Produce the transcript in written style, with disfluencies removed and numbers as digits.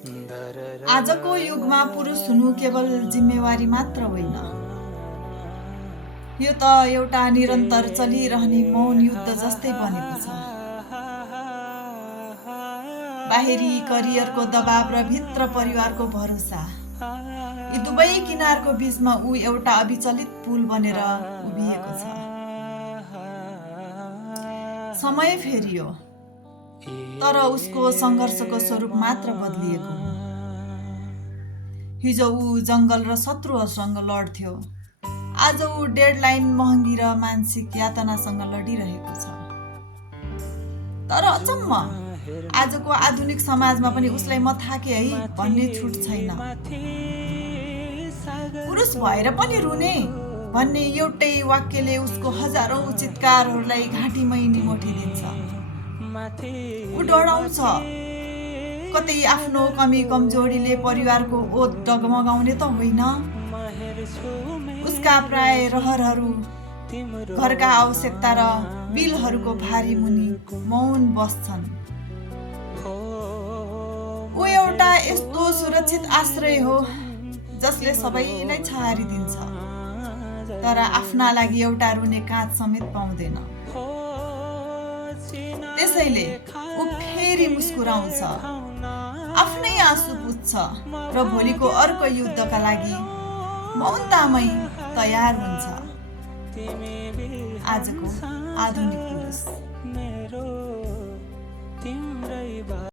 आजको युगमा पुरुष हुनु केवल जिम्मेवारी मात्र होइन, यो त एउटा निरन्तर चलिरहने मौन युद्ध जस्तै बनेको छ। बाहिरी करियरको दबाव र भित्र परिवारको भरोसा, यी दुवै किनारको बीचमा ऊ एउटा अविचलित पुल बनेर उभिएको छ। समय फेरियो, तर उसको सङ्घर्षको स्वरूप मात्र बदलिएको हो। हिजो ऊ जङ्गल र शत्रुहरूसँग लड्थ्यो, आज ऊ डेडलाइन, महँगी र मानसिक यातनासँग लडिरहेको छ। तर अचम्म, आजको आधुनिक समाजमा पनि उसलाई म थाके है भन्ने छुट छैन। पुरुष भएर पनि रुने भन्ने एउटै वाक्यले उसको हजारौं चित्कारहरूलाई घाँटीमै निमोठिदिन्छ। ऊ डराउँछ, कतै आफ्नो कमी कमजोरीले परिवारको ओत डगमगाउने त होइन। उसका प्राय रहरहरू घरका आवश्यकता र बिलहरूको भारी मुनि मौन बस्छन्। ऊ एउटा यस्तो सुरक्षित आश्रय हो जसले सबैलाई छहारिदिन्छ, तर आफ्ना लागि एउटा रुने काँच समेत पाउँदैन। त्यसैले ऊ फेरि मुस्कुराउँछ, आफ्नै आँसु पुज्छ र भोलिको अर्को युद्धका लागि मौनतामै तयार हुन्छ। आजको आधुनिक पुरुष।